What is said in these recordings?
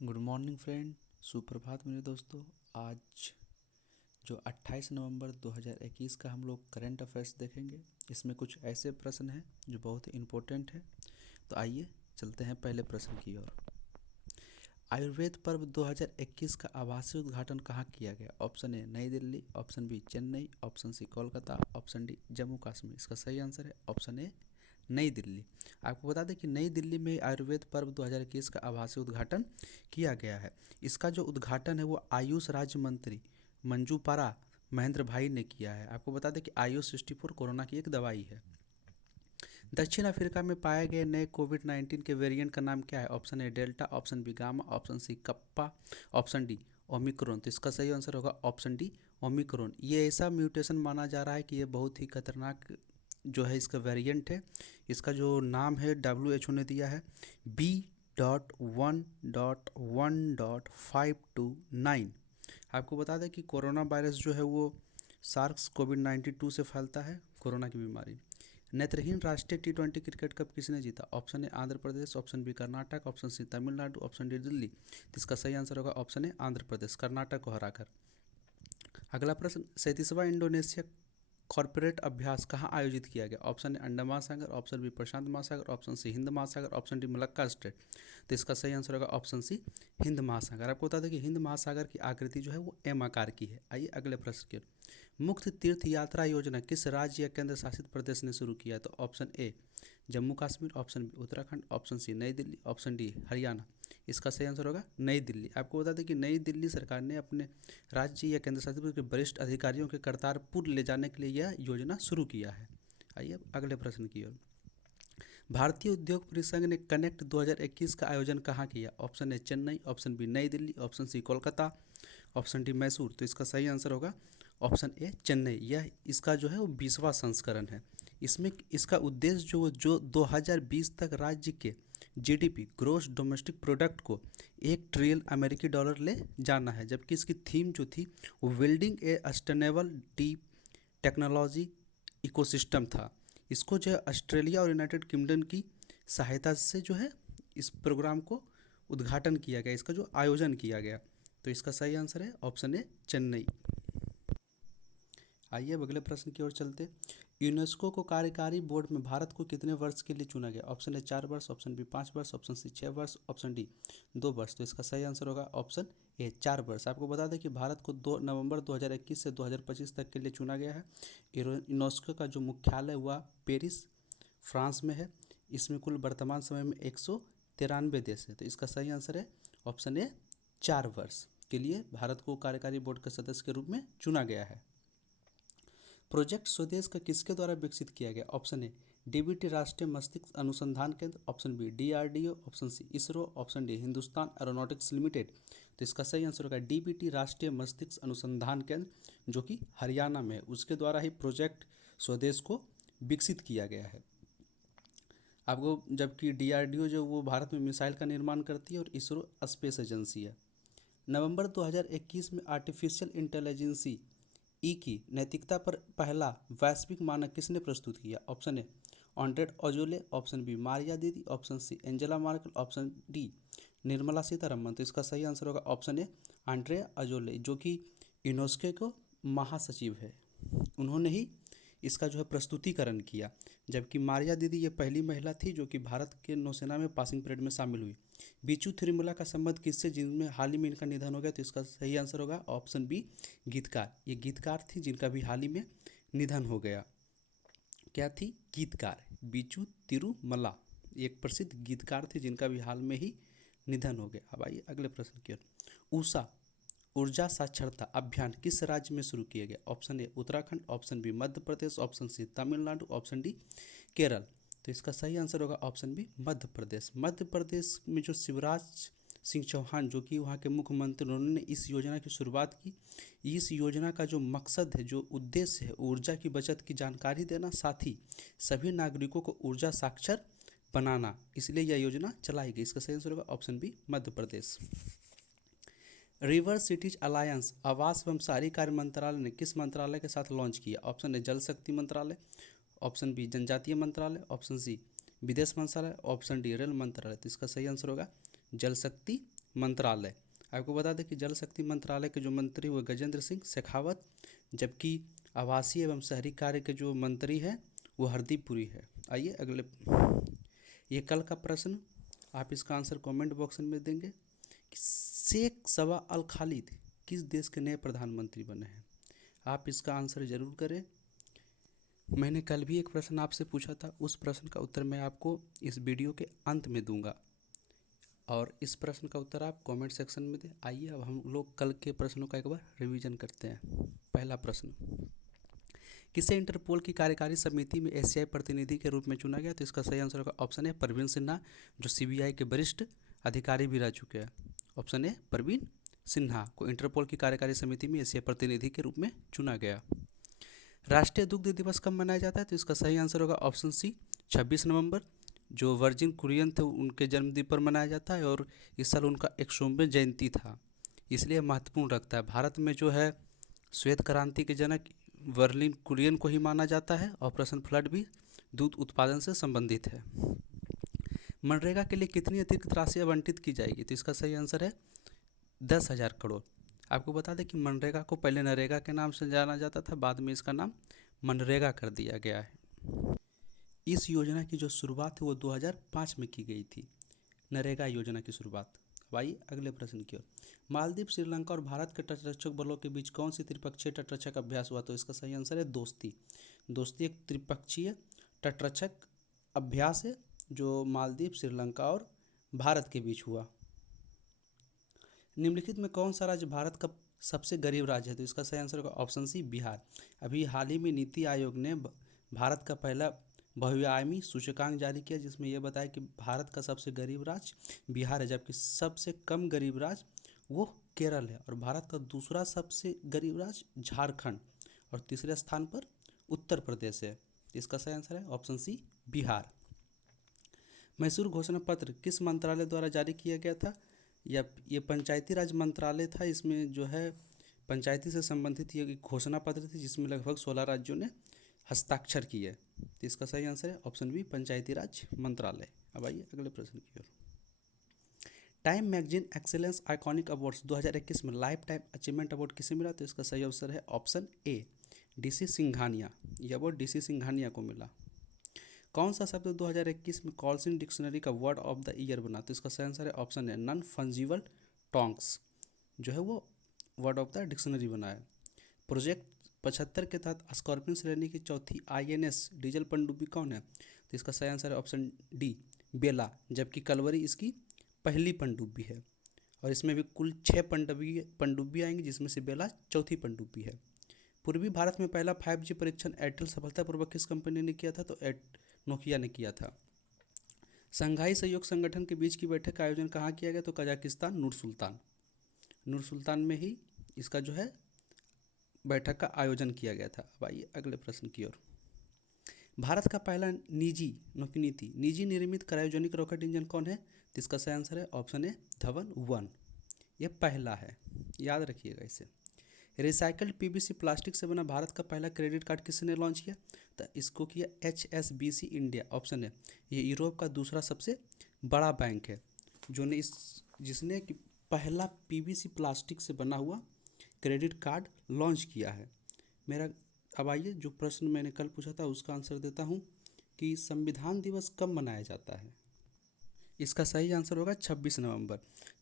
Good morning friend. सुप्रभात मेरे दोस्तों। आज जो 28 नवंबर 2021 का हम लोग करंट अफेयर्स देखेंगे। इसमें कुछ ऐसे प्रश्न हैं जो बहुत ही इम्पोर्टेंट है। तो आइए चलते हैं पहले प्रश्न की ओर। आयुर्वेद पर्व 2021 का आभासी उद्घाटन कहाँ किया गया? Option A New Delhi, option B Chennai, option C Kolkata, option D Jammu Kashmir. इसका सही आंसर है ऑप्शन ए नई दिल्ली। आपको बता दें कि नई दिल्ली में आयुर्वेद पर्व 2021 का आभासी उद्घाटन किया गया है। इसका जो उद्घाटन है वो आयुष राज्य मंत्री मंजू पारा महेंद्र भाई ने किया है। आपको बता दें कि आयुष 64 कोरोना की एक दवाई है। दक्षिण अफ्रीका में पाए गए नए कोविड-19 के वेरिएंट का नाम क्या है? Option A delta, option B gamma, option C kappa, option D omicron. तो इसका सही आंसर होगा ऑप्शन डी ओमिक्रॉन। ये ऐसा म्यूटेशन माना जा रहा है कि ये बहुत ही खतरनाक जो है इसका वेरिएंट है। इसका जो नाम है WHO ने दिया है B.1.1.529। आपको बता दें कि कोरोना वायरस जो है वो सार्स कोविड-19 से फैलता है, कोरोना की बीमारी। नेत्रहीन राष्ट्रीय T20 क्रिकेट कप किसने जीता? Option A Andhra Pradesh, option B Karnataka, option C Tamil Nadu, option D Delhi. तो इसका सही आंसर होगा ऑप्शन ए आंध्र प्रदेश, कर्नाटक को हराकर। अगला प्रश्न, 37वां इंडोनेशिया कॉर्पोरेट अभ्यास कहाँ आयोजित किया गया? ऑप्शन ए अंडमान सागर, ऑप्शन बी प्रशांत महासागर, ऑप्शन सी हिंद महासागर, ऑप्शन डी मलक्का स्ट्रेट। तो इसका सही आंसर होगा ऑप्शन सी हिंद महासागर। आपको बता दें कि हिंद महासागर की आकृति जो है वो एम आकार की है। आइए अगले प्रश्न के। मुक्त तीर्थ यात्रा योजना किस राज्य या केंद्र शासित प्रदेश ने शुरू किया? तो option A Jammu Kashmir, option B Uttarakhand, option C New Delhi, option D Haryana. इसका सही आंसर होगा नई दिल्ली। आपको बता दें कि नई दिल्ली सरकार ने अपने राज्य या केंद्र शासित प्रदेश के वरिष्ठ अधिकारियों के करतारपुर ले जाने के लिए यह योजना शुरू किया है। आइए अब अगले प्रश्न की ओर। भारतीय उद्योग परिसंघ ने कनेक्ट 2021 का आयोजन कहाँ किया? Option A Chennai, option B Nai Delhi, option C Kolkata, option D Mysore. तो इसका सही आंसर होगा ऑप्शन ए चेन्नई। यह इसका जो है वो 20वां संस्करण है। इसमें इसका उद्देश्य जो 2020 तक राज्य के GDP ग्रोस डोमेस्टिक प्रोडक्ट को $1 ट्रिलियन ले जाना है। जबकि इसकी थीम जो थी वो बिल्डिंग ए सस्टेनेबल डीप टेक्नोलॉजी इकोसिस्टम था। इसको जो है ऑस्ट्रेलिया और यूनाइटेड किंगडम की सहायता से जो है इस प्रोग्राम को उद्घाटन किया गया, इसका जो आयोजन किया गया। तो इसका सही आंसर है ऑप्शन ए चेन्नई। आइए अब अगले प्रश्न की ओर चलते। यूनेस्को को कार्यकारी बोर्ड में भारत को कितने वर्ष के लिए चुना गया? ऑप्शन ए 4 वर्ष, ऑप्शन बी 5 वर्ष, ऑप्शन सी 6 वर्ष, ऑप्शन डी 2 वर्ष। तो इसका सही आंसर होगा ऑप्शन ए 4 वर्ष। आपको बता दें कि भारत को 2 नवंबर 2021 से 2025 तक के लिए चुना गया है। यूनेस्को का जो मुख्यालय हुआ पेरिस फ्रांस में है। इसमें कुल वर्तमान समय में 193 देश है। तो इसका सही आंसर है ऑप्शन ए 4 वर्ष के लिए भारत को कार्यकारी बोर्ड के सदस्य के रूप में चुना गया है। प्रोजेक्ट स्वदेश का किसके द्वारा विकसित किया गया? ऑप्शन ए DBT राष्ट्रीय मस्तिष्क अनुसंधान केंद्र, option B DRDO, option C ISRO, option D Hindustan Aeronautics Limited. तो इसका सही आंसर होगा DBT राष्ट्रीय मस्तिष्क अनुसंधान केंद्र, जो कि हरियाणा में है। उसके द्वारा ही प्रोजेक्ट स्वदेश को विकसित किया गया है। आपको जबकि DRDO जो वो भारत में मिसाइल का निर्माण करती है और इसरो स्पेस एजेंसी है। नवंबर 2021 में आर्टिफिशियल इंटेलिजेंसी की नैतिकता पर पहला वैश्विक मानक किसने प्रस्तुत किया? Option A Audrey Azoulay, option B Maria Didi, option C Angela Merkel, option D Nirmala Sitharaman. तो इसका सही आंसर होगा ऑप्शन ए आंड्रे अजोले, जो कि यूनेस्को को महासचिव है। उन्होंने ही इसका जो है प्रस्तुतिकरण किया। जबकि मारिया दीदी ये पहली महिला थी जो कि भारत के नौसेना में पासिंग परेड में शामिल हुई। बीचू थिरुमला का संबंध किससे जिनमें हाल ही में इनका निधन हो गया? तो इसका सही आंसर होगा ऑप्शन बी गीतकार। ये गीतकार थी जिनका भी हाल ही में निधन हो गया। क्या थी? गीतकार बीचू तिरुमला, एक प्रसिद्ध गीतकार थे जिनका भी हाल में ही निधन हो गया। अब आइए अगले प्रश्न की ओर। ऊषा ऊर्जा साक्षरता अभियान किस राज्य में शुरू किया गया? Option A Uttarakhand, option B Madhya Pradesh, option C Tamil Nadu, option D Kerala. तो इसका सही आंसर होगा ऑप्शन बी मध्य प्रदेश। मध्य प्रदेश में जो शिवराज सिंह चौहान जो कि वहाँ के मुख्यमंत्री, उन्होंने इस योजना की शुरुआत की। इस योजना का जो मकसद है, जो उद्देश्य है, ऊर्जा की बचत की जानकारी देना, साथ ही सभी नागरिकों को ऊर्जा साक्षर बनाना, इसलिए यह योजना चलाई गई। इसका सही आंसर होगा ऑप्शन बी मध्य प्रदेश। रिवर सिटीज अलायंस आवास एवं शहरी कार्य मंत्रालय ने किस मंत्रालय के साथ लॉन्च किया? ऑप्शन ए जल शक्ति मंत्रालय, ऑप्शन बी जनजातीय मंत्रालय, ऑप्शन सी विदेश मंत्रालय, ऑप्शन डी रेल मंत्रालय। तो इसका सही आंसर होगा जल शक्ति मंत्रालय। आपको बता दें कि जल शक्ति मंत्रालय के जो मंत्री हुए गजेंद्र सिंह शेखावत, जबकि आवासीय एवं शहरी कार्य के जो मंत्री हैं वो हरदीप पुरी है। आइए अगले, ये कल का प्रश्न, आप इसका आंसर कमेंट बॉक्स में देंगे कि शेख सवा अल खालिद किस देश के नए प्रधानमंत्री बने हैं। आप इसका आंसर जरूर करें। मैंने कल भी एक प्रश्न आपसे पूछा था, उस प्रश्न का उत्तर मैं आपको इस वीडियो के अंत में दूंगा और इस प्रश्न का उत्तर आप कमेंट सेक्शन में दें। आइए अब हम लोग कल के प्रश्नों का एक बार रिवीजन करते हैं। पहला प्रश्न, किसे इंटरपोल की कार्यकारी समिति में एशियाई प्रतिनिधि के रूप में चुना गया? तो इसका सही आंसर होगा ऑप्शन ए परवीन सिन्हा, जो सीबीआई के वरिष्ठ अधिकारी भी रह चुके हैं। ऑप्शन ए परवीन सिन्हा को इंटरपोल की कार्यकारी समिति में एशियाई प्रतिनिधि के रूप में चुना गया। राष्ट्रीय दुग्ध दिवस कब मनाया जाता है? तो इसका सही आंसर होगा ऑप्शन सी 26 नवंबर, जो वर्जिन कुरियन थे उनके जन्मदिन पर मनाया जाता है और इस साल उनका 100वें जयंती था, इसलिए महत्वपूर्ण रखता है। भारत में जो है श्वेत क्रांति के जनक वर्लिन कुरियन को ही माना जाता है। ऑपरेशन फ्लड भी दूध उत्पादन से संबंधित है। मनरेगा के लिए कितनी अतिरिक्त राशि आवंटित की जाएगी? तो इसका सही आंसर है 10,000 करोड़। आपको बता दें कि मनरेगा को पहले नरेगा के नाम से जाना जाता था, बाद में इसका नाम मनरेगा कर दिया गया है। इस योजना की जो शुरुआत है वो 2005 में की गई थी, नरेगा योजना की शुरुआत। अब आइए अगले प्रश्न की ओर। मालदीव, श्रीलंका और भारत के तटरक्षक बलों के बीच कौन सी त्रिपक्षीय तटरक्षक अभ्यास हुआ? तो इसका सही आंसर है दोस्ती। दोस्ती एक त्रिपक्षीय तटरक्षक अभ्यास है जो मालदीव, श्रीलंका और भारत के बीच हुआ। निम्नलिखित में कौन सा राज्य भारत का सबसे गरीब राज्य है? तो इसका सही आंसर होगा ऑप्शन सी बिहार। अभी हाल ही में नीति आयोग ने भारत का पहला बहुआयामी सूचकांक जारी किया, जिसमें यह बताया कि भारत का सबसे गरीब राज्य बिहार है, जबकि सबसे कम गरीब राज्य वो केरल है, और भारत का दूसरा सबसे गरीब राज्य झारखंड, और तीसरे स्थान पर उत्तर प्रदेश है। इसका सही आंसर है ऑप्शन सी बिहार। मैसूर घोषणा पत्र किस मंत्रालय द्वारा जारी किया गया था? ये पंचायती राज मंत्रालय था। इसमें जो है पंचायती से संबंधित ये घोषणा पत्र थी, जिसमें लगभग 16 राज्यों ने हस्ताक्षर किए। तो इसका सही आंसर है ऑप्शन बी पंचायती राज मंत्रालय। अब आइए अगले प्रश्न की ओर। Time magazine excellence iconic awards 2021 में लाइफ टाइम अचीवमेंट अवार्ड किसे मिला? तो इसका सही आंसर है ऑप्शन ए डीसी सिंघानिया। यह अवार्ड डीसी सिंघानिया को मिला। कौन सा शब्द 2021 में कॉल्सन डिक्शनरी का वर्ड ऑफ द ईयर बना? तो इसका सही आंसर है ऑप्शन है नॉन फंजिबल टोंग्स, जो है वो वर्ड ऑफ द डिक्शनरी बना है। प्रोजेक्ट 75 के तहत स्कॉर्पियन श्रेणी की चौथी आईएनएस डीजल पनडुब्बी कौन है? तो इसका सही आंसर है ऑप्शन डी बेला, जबकि कलवरी इसकी पहली पनडुब्बी है, और इसमें भी कुल 6 पनडुब्बी आएंगी, जिसमें से बेला चौथी पनडुब्बी है। पूर्वी भारत में पहला 5G परीक्षण एयरटेल सफलतापूर्वक किस कंपनी ने किया था? तो नोकिया ने किया था। संघाई सहयोग संगठन के बीच की बैठक का आयोजन कहाँ किया गया? तो कजाकिस्तान नूर सुल्तान में ही इसका जो है बैठक का आयोजन किया गया था। अब आइए अगले प्रश्न की ओर। भारत का पहला निजी निर्मित क्रायोजेनिक रॉकेट इंजन कौन है? तो इसका सही आंसर है ऑप्शन ए धवन 1। यह पहला है, याद रखिएगा इसे। रिसाइकल्ड पीवीसी प्लास्टिक से बना भारत का पहला क्रेडिट कार्ड किसने लॉन्च किया? तो इसको किया HSBC इंडिया। ऑप्शन है, ये यूरोप का दूसरा सबसे बड़ा बैंक है जिसने कि पहला पीवीसी प्लास्टिक से बना हुआ क्रेडिट कार्ड लॉन्च किया है। मेरा अब आइए जो प्रश्न मैंने कल पूछा था उसका आंसर देता हूँ कि संविधान दिवस कब मनाया जाता है? इसका सही आंसर होगा 26 नवंबर।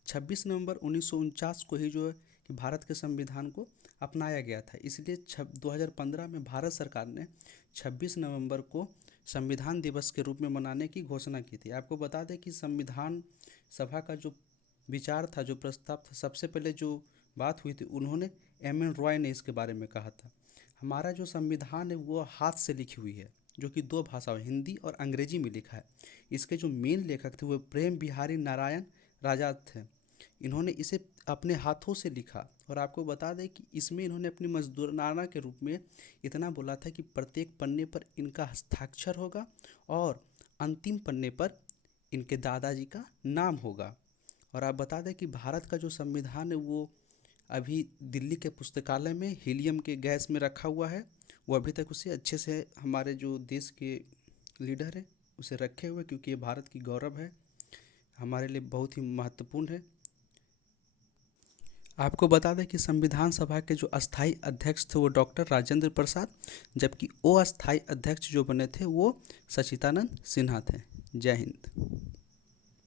26 नवंबर 1949 को ही जो है कि भारत के संविधान को अपनाया गया था, इसलिए 2015 में भारत सरकार ने 26 नवंबर को संविधान दिवस के रूप में मनाने की घोषणा की थी। आपको बता दें कि संविधान सभा का जो विचार था, जो प्रस्ताव था, सबसे पहले जो बात हुई थी उन्होंने MN रॉय ने इसके बारे में कहा था। हमारा जो संविधान है वो हाथ से लिखी हुई है, जो कि 2 भाषाओं हिंदी और अंग्रेजी में लिखा है। इसके जो मेन लेखक थे वो प्रेम बिहारी नारायण आजाद थे। इन्होंने इसे अपने हाथों से लिखा, और आपको बता दें कि इसमें इन्होंने अपनी मजदूरनामा के रूप में इतना बोला था कि प्रत्येक पन्ने पर इनका हस्ताक्षर होगा और अंतिम पन्ने पर इनके दादाजी का नाम होगा। और आप बता दें कि भारत का जो संविधान है वो अभी दिल्ली के पुस्तकालय में हीलियम के गैस में रखा हुआ है। वो अभी तक उसे अच्छे से हमारे जो देश के लीडर है उसे रखे हुए, क्योंकि ये भारत की गौरव है, हमारे लिए बहुत ही महत्वपूर्ण है। आपको बता दें कि संविधान सभा के जो अस्थाई अध्यक्ष थे वो डॉक्टर राजेंद्र प्रसाद, जबकि अस्थाई अध्यक्ष जो बने थे वो सच्चिदानंद सिन्हा थे। जय हिंद।